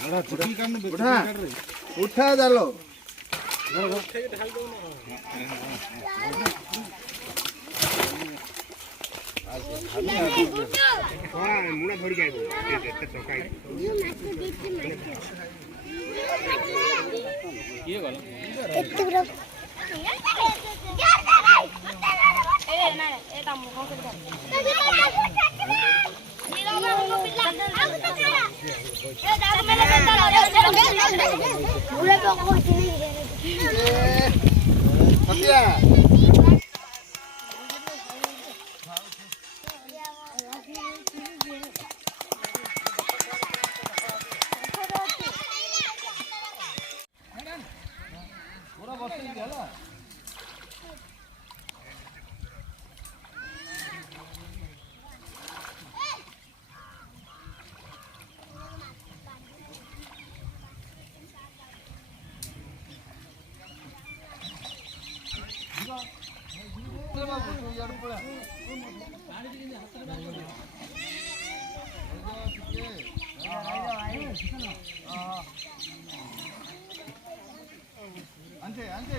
उठा उठा डालो मुड़ा भर गया ये वाला अंते अंते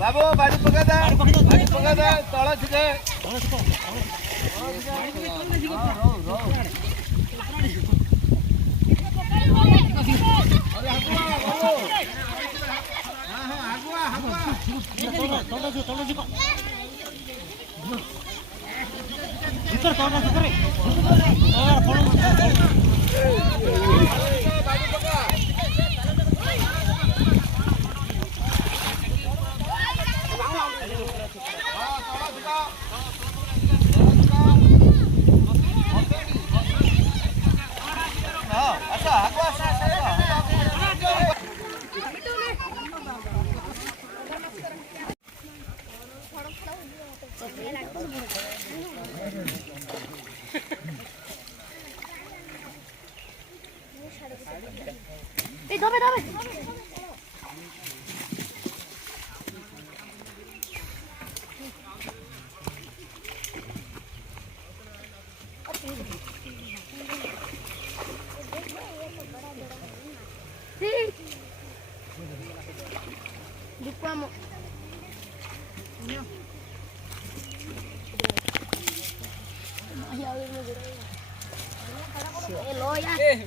बाबू बाड़ी पका दे तला छिके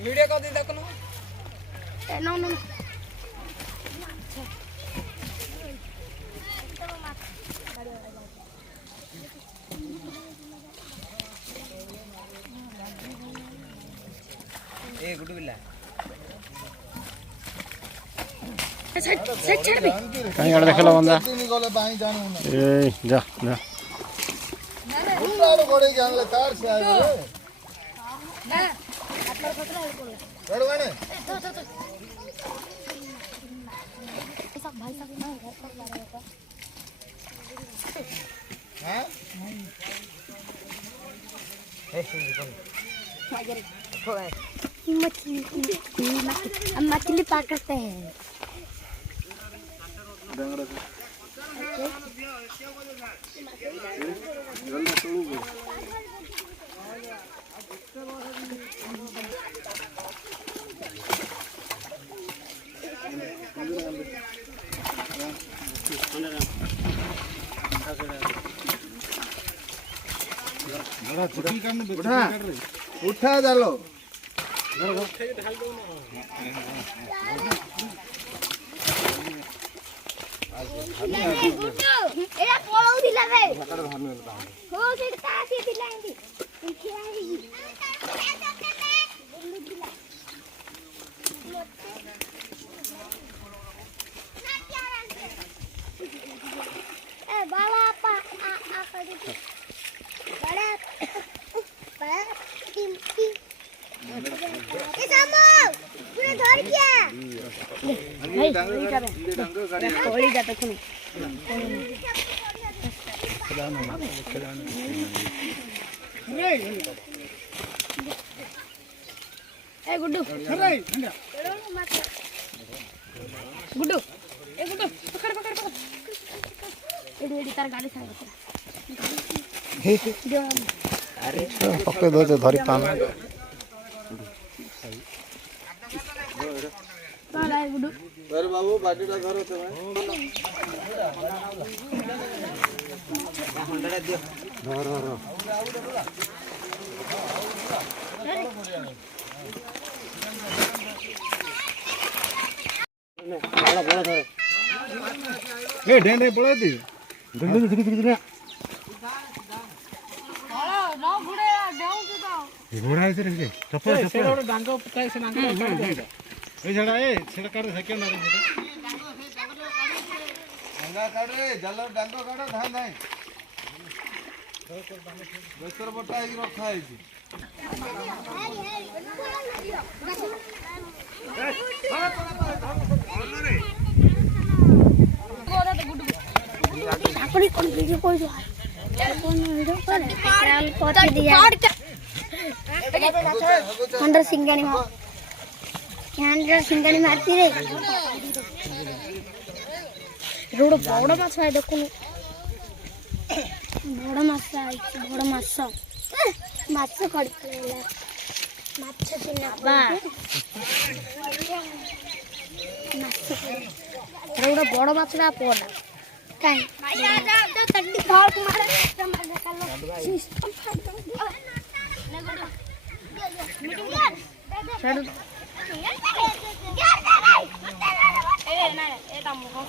वीडियो कर दी देखो नो नो ए गुड्डू बिल्ला सेट छड़ भी कहीं अड़ देखला बंदा ए जा जा उल्लाड़ गोड़े जान ले तार से आए ना अपना खतरा है बोल बड़वाने तो सब भाई सब ना घर पर जा रहा था हैं ए सुन कौन मगर थोड़ा मछली पकड़ते हैं उठा चलो एरा पळौ दिला बे हो से तासी दिला इंदी ए बाला आपा आ कर बड़ा बड़ा टीम ए सामो पूरे धर क्या कोली जाता कुनी ए गुड्डू गुड्डू ए गुड्डू पकड़ पकड़ पकड़ एडी एडी तार गाड़ी साइड अरे पकड़ दो जो धरी पान चल आए गुड्डू धर बाबू बाटीटा धरो तमे हंडा दियो धर ए ढेंडे पड़ा दी दिख दिख दिख दिख ना गुड़े डाउन तो घोड़ा है रे टपर से रोड डांगो पकाई से नांगो ए झड़ा ए सेड़ा कर सेकंड रे डांगा काढ रे जल डांगो काढ धान नाही बेसर बटा ही रखा है जी अपनी कौन वीडियो कोई जो कौन वीडियो कर चल पहुंच दिया हंडर सिंगानी मार हंडर सिंगानी मारती रे रोड बड़ माछ है देखो बड़ माछ आई बड़ माछ माछ कड़ला माछ सिना बा माछ रोड बड़ माछ ला पोना काई जा तड्डी फाड़ मारे मार कालो सिस्टम फाड़ दो मीटिंग यार छाड़ ए ना ए काम को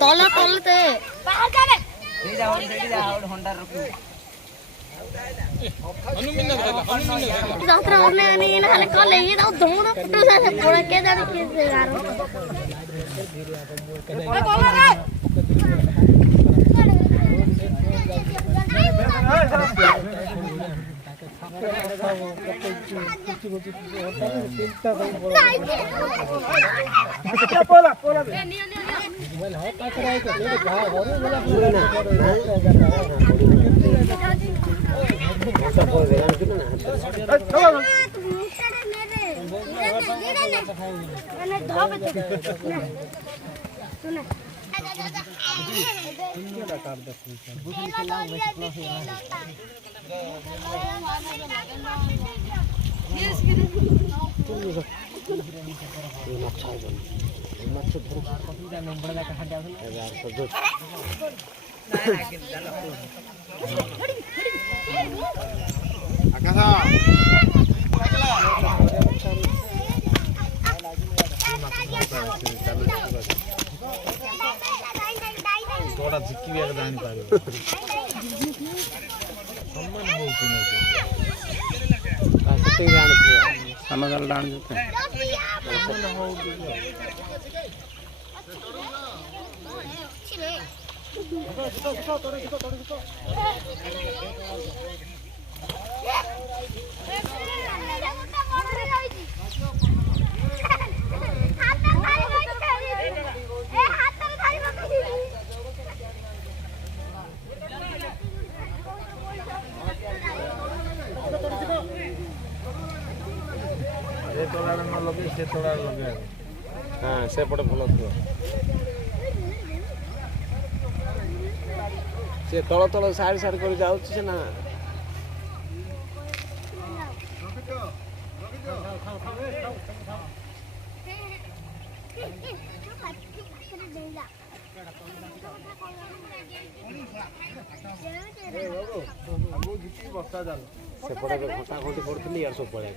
तल तलते जात्रा होने नहीं ना ले कल ये तो दोनों फोटो से पूरा के जाने किस यार ए बोला रे थोड़ा झिकी भी दान पावे सम्मान होती नहीं आसते जान के समाजल डाल देते सम्मान हो गया ଲଗେଇ ସେ ତୋଡ଼ା ଲଗେଇବା ହଁ ସେପଟେ ଭଲ ଥିବ ସେ ତଳ ତଳ ସାଇଡ୍ ସାଇଡ୍ କରି ଯାଉଛି ସେ ନା ସେପଟେ ଘଣ୍ଟା ଘଣ୍ଟି ପଡୁଥିଲି ଇଆଡେ ସବୁ ପଳେଇ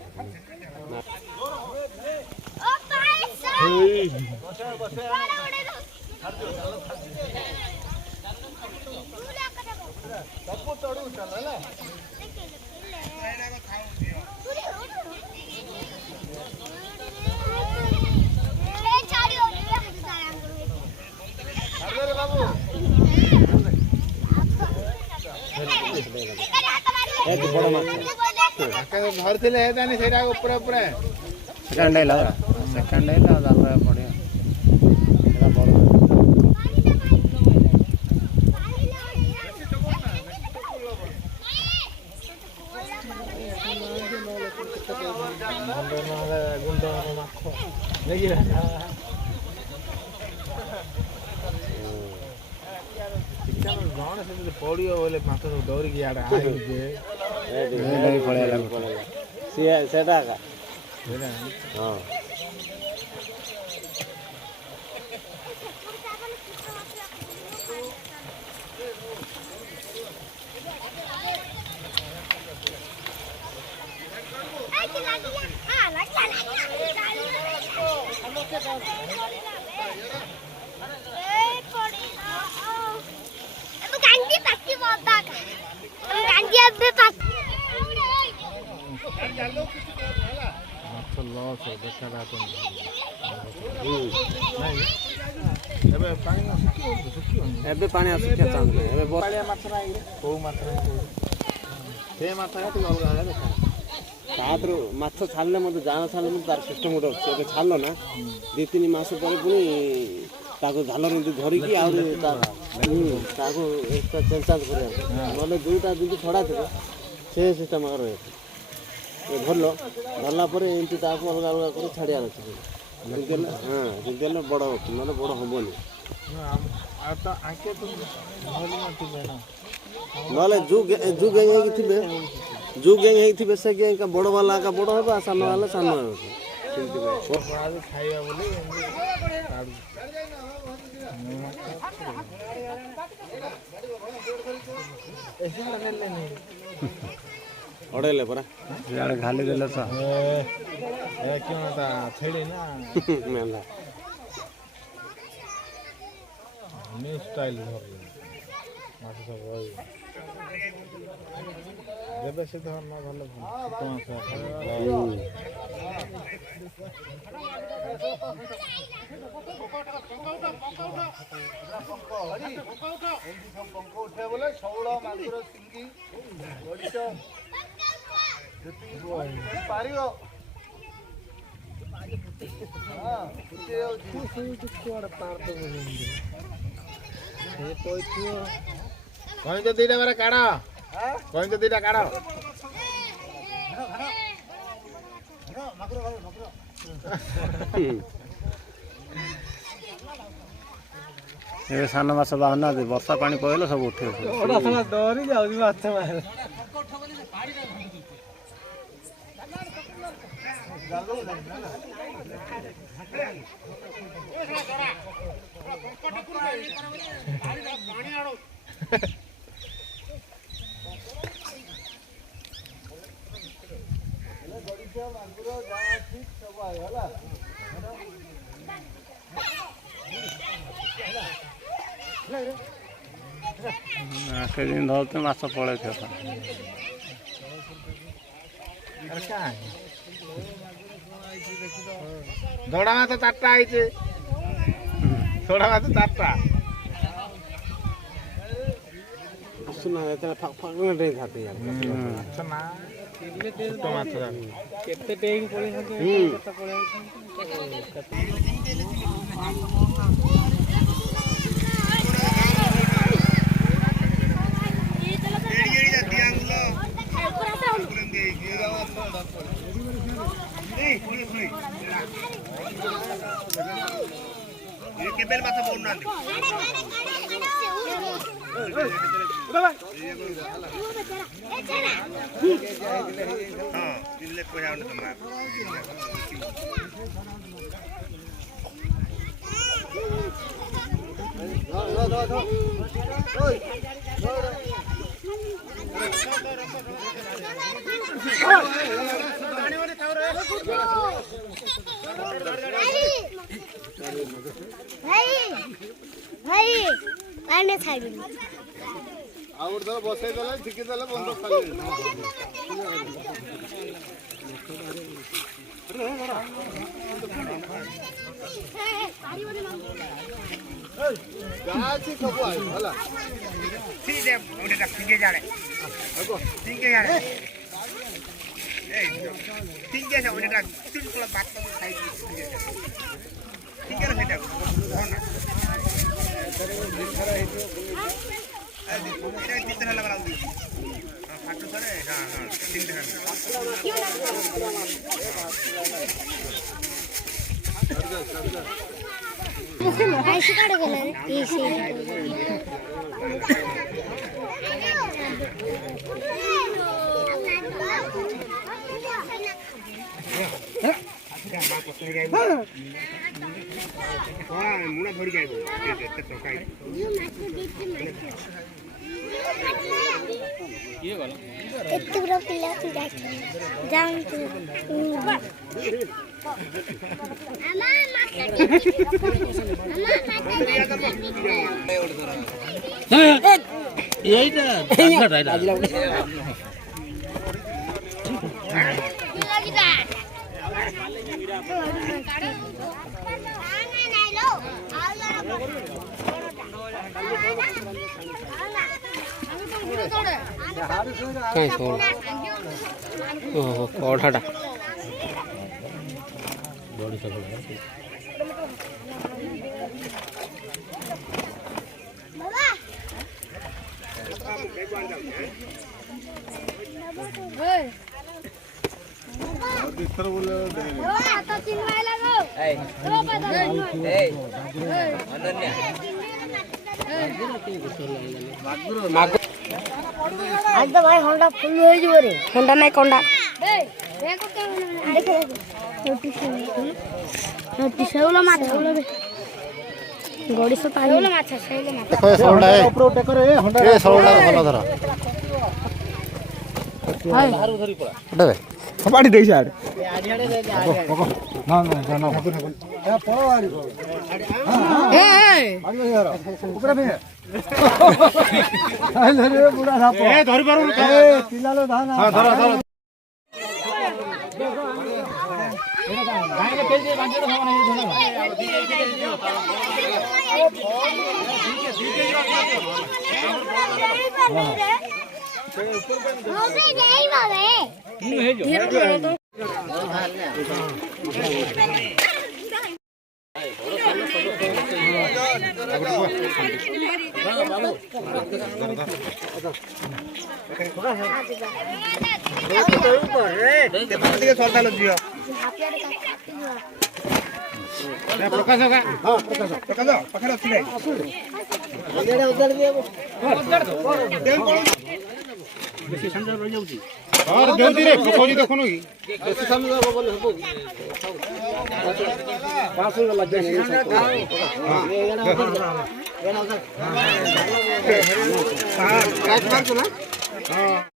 ଧରିଥିଲେ ହେଇଥାନି ସେଇଟା ଉପରେ ଉପରେ ସେକେଣ୍ଡ ହେଲା ତାପରେ ପଡ଼ିବ ସେଟା ବଡ଼ କ'ଣ ସେମିତି ପଡ଼ିବ ବୋଲେ ମାଛ ସବୁ ଦୌଡ଼ିକି ଇଆଡ଼େ ସେଟା ଏକା ହଁ ଏବେ ପାଣି ଆସୁଛି ଏବେ ବଳିଆ ମାଛ କେଉଁ ମାଛ ସେ ମାଛ ଟିକେ ଅଲଗା ଅଲଗା ଦେଖା ତାପରେ ମାଛ ଛାଡ଼ିଲେ ମୋତେ ଜାଳ ଛାଡ଼ିଲେ ମୋତେ ତାର ସିଷ୍ଟମ୍ ଗୋଟେ ଅଛି ଏବେ ଛାଡ଼ିଲ ନା 2-3 ମାସ ପରେ ପୁଣି ତାକୁ ଝାଲରେ ଏମିତି ଧରିକି ଆହୁରି ତାକୁ ଏକ୍ସଟ୍ରା ଚେଞ୍ଜ କରିବାକୁ ନହେଲେ ଦୁଇଟା ଯଦି ଛଡ଼ା ଥିବ ସେ ସିଷ୍ଟମ୍ ଆଗ ରହିବ ଧରିଲା ପରେ ଏମିତି ତାକୁ ଅଲଗା ଅଲଗା କରି ଛାଡ଼ିବାର ଅଛି ଯେମିତି ହେଲେ ବଡ଼ ନହେଲେ ବଡ଼ ହେବନି ନହେଲେ ଯେଉଁ ଗେଙ୍ଗ ହେଇଥିବେ ସେ ଗେଙ୍ଗ ବଡ଼ ବାଲା ଏକା ବଡ଼ ହେବ ଆଉ ସାନ ବାଲା ସାନ ହେବ ଖାଇବା ବୋଲି ଅଡ଼େଇଲେ ପରା ଇଆଡ଼େ ଘାଲି ଦେଲେ ତ ଛେଳି ନା ମେଲା ନ୍ୟୁ ଷ୍ଟାଇଲ ଧରିଲେ ମାଛ ସବୁ ରହିବ ଯେବେ ସେ ଧର ନା ଭଲ ଛୋଟ ମାଛ ଉଠେ ବୋଲେ ଶଉଳ ମାଗୁର ସିଙ୍ଗି ଗଡ଼ିଶ ଯେତିକି ପାରିବ କଇଁଚ ଦିଟା ପରେ କାଢ଼ କଇଁଚ ଦିଟା କାଢ଼ ଏବେ ସାନ ମାଛ ବାହାରୁନାହାନ୍ତି ବର୍ଷା ପାଣି ପଡ଼ିଲେ ସବୁ ଉଠିବ ଡରି ଯାଉଛି ମାଛ ସେଦିନ ଧରୁଥିଲେ ମାଛ ପଳେଇଥିବ ଧଡ଼ା ମାଛ 4ଟା ହେଇଛି ଧଡ଼ା ମାଛ 4ଟା ସୁନା ଦେଇଥାନ୍ତି ମାଛ ନା ଛୋଟ ମାଛ କେତେ ଟେଇକି ପଳେଇଥାନ୍ତି ଭାଇ ପାଣି ଛାଡ଼ିନି ଆଉ ଗୋଟେ ଥର ବସେଇ ଦେଲେ ଠିକି ଦେଲେ ବନ୍ଦ ଖାଲି ଯାହା ଅଛି ସବୁ ଆଇବ ହେଲା ऐसे काढ गेलं କେତେ ବଡ଼ ପିଲା ତୁ ଯାଆନ୍ତୁ କଢ଼ାଟା ଦିଥର ବୋଲେ आज तो भाई होंडा फुल हो ଯିବ रे होंडा नहीं कोंडा देखो शौला माछ गड़ी से पानी शौला माछ ଦେଖ ଏ ଶଉଳଟା ଉପର ଟେକରେ ଏ ହଣ୍ଡା ଏ ଶଉଳଟା ଭଲ ଧର ଉଠେ ପାଣି ଦେଇଛି ଆଡେ ନା ନା ଜାନ ଏ ପଳ ଆଡି ए ଆଡି ଧର ଉପରେ ବେ ଆଇଲେ ରେ ବୁଢା ସାପ ଏ ଧରି ପାରୁନି ଏ ପିଲାଲୋ ଧାନ ହଁ ଧର ଧର ଗାଈରେ କେଜି ବାଞ୍ଚିତ ସମାନ ପ୍ରକାଶ ପ୍ରକାଶ ପାଖରେ ଅଛି ବେଶୀ ସଞ୍ଜୟ ରହିଯାଉଛି ଦେଉତି ରେ ପକଉଛି ଦେଖୁନ କି ବେଶୀ ସଞ୍ଜୟ ବୋଲେ ହବ କି ପାସ୍ ହେଇଗଲା ହଁ